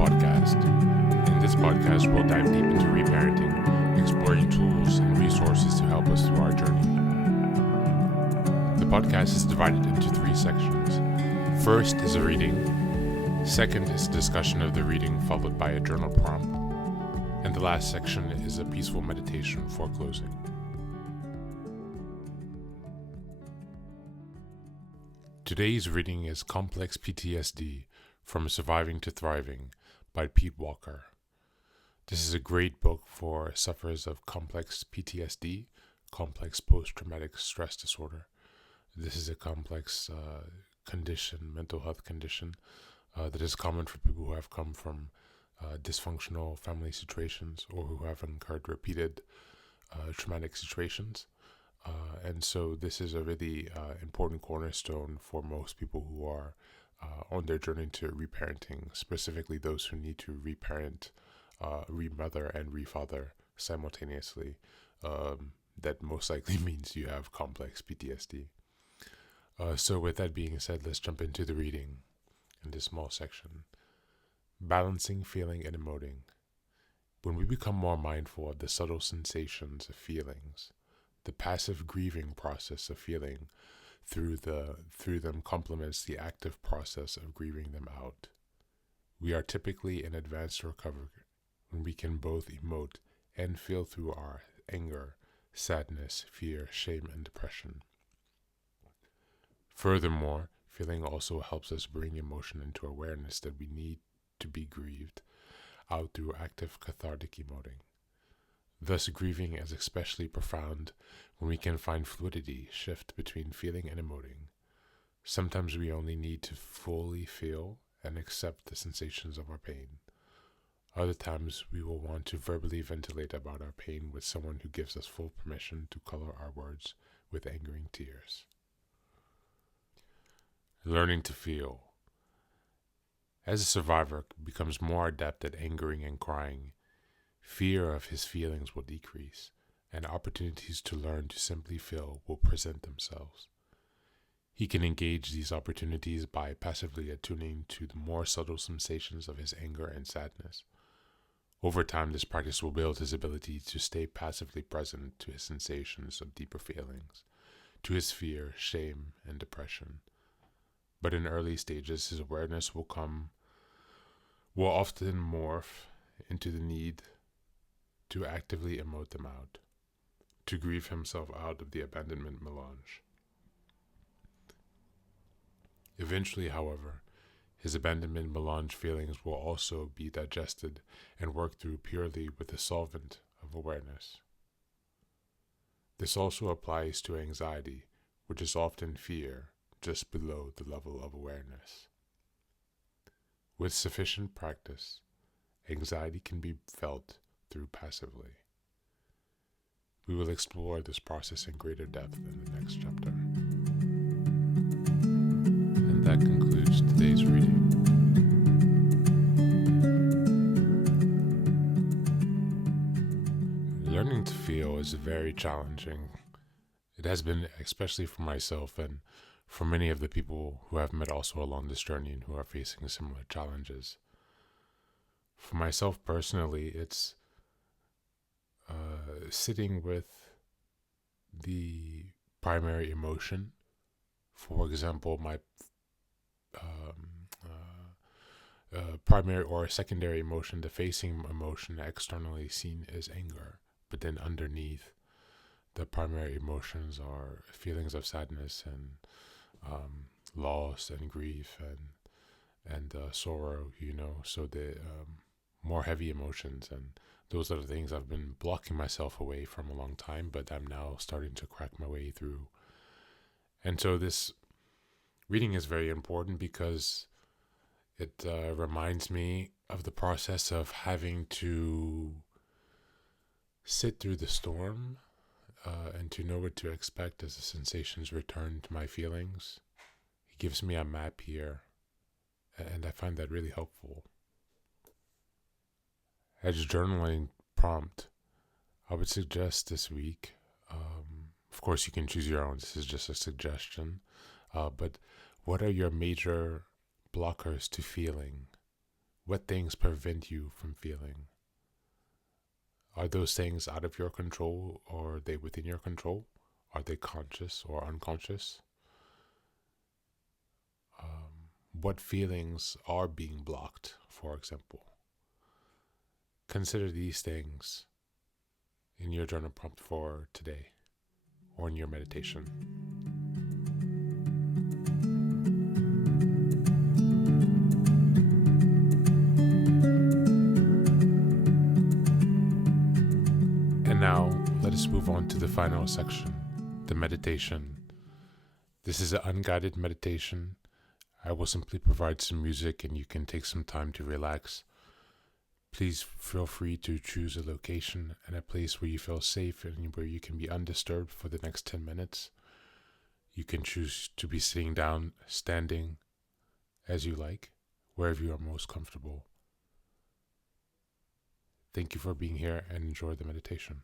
podcast. In this podcast, we'll dive deep into reparenting, exploring tools and resources to help us through our journey. The podcast is divided into 3 sections. First is a reading. Second is a discussion of the reading, followed by a journal prompt. And the last section is a peaceful meditation for closing. Today's reading is Complex PTSD, From Surviving to Thriving by Pete Walker. This is a great book for sufferers of complex PTSD, complex post-traumatic stress disorder. This is a complex condition, mental health condition, that is common for people who have come from dysfunctional family situations or who have incurred repeated traumatic situations. And so this is a really important cornerstone for most people who are on their journey to reparenting, specifically those who need to reparent, remother, and refather simultaneously. That most likely means you have complex PTSD. So with that being said, let's jump into the reading in this small section. Balancing feeling and emoting. When we become more mindful of the subtle sensations of feelings, the passive grieving process of feeling through them complements the active process of grieving them out. We are typically in advanced recovery when we can both emote and feel through our anger, sadness, fear, shame, and depression. Furthermore, feeling also helps us bring emotion into awareness that we need to be grieved out through active cathartic emoting. Thus, grieving is especially profound when we can find fluidity shift between feeling and emoting. Sometimes we only need to fully feel and accept the sensations of our pain. Other times we will want to verbally ventilate about our pain with someone who gives us full permission to color our words with angering tears. Learning to feel. As a survivor becomes more adept at angering and crying, fear of his feelings will decrease, and opportunities to learn to simply feel will present themselves. He can engage these opportunities by passively attuning to the more subtle sensations of his anger and sadness. Over time, this practice will build his ability to stay passively present to his sensations of deeper feelings, to his fear, shame, and depression. But in early stages, his awareness will often morph into the need to actively emote them out, to grieve himself out of the abandonment melange. Eventually, however, his abandonment melange feelings will also be digested and worked through purely with the solvent of awareness. This also applies to anxiety, which is often fear just below the level of awareness. With sufficient practice, anxiety can be felt through passively. We will explore this process in greater depth in the next chapter. And that concludes today's reading. Learning to feel is very challenging. It has been, especially for myself and for many of the people who I've met also along this journey and who are facing similar challenges. For myself personally, it's sitting with the primary emotion. For example, my primary or secondary emotion, the facing emotion externally seen as anger, but then underneath the primary emotions are feelings of sadness and loss and grief and sorrow, so the more heavy emotions, and those are the things I've been blocking myself away from a long time, but I'm now starting to crack my way through. And so this reading is very important because it reminds me of the process of having to sit through the storm and to know what to expect as the sensations return to my feelings. It gives me a map here, and I find that really helpful. As a journaling prompt, I would suggest this week, of course you can choose your own, this is just a suggestion, but what are your major blockers to feeling What things prevent you from feeling? Are those things out of your control, or are they within your control? Are they conscious or unconscious? What feelings are being blocked, for example? Consider these things in your journal prompt for today or in your meditation. And now, let us move on to the final section, the meditation. This is an unguided meditation. I will simply provide some music and you can take some time to relax. Please feel free to choose a location and a place where you feel safe and where you can be undisturbed for the next 10 minutes. You can choose to be sitting down, standing, as you like, wherever you are most comfortable. Thank you for being here and enjoy the meditation.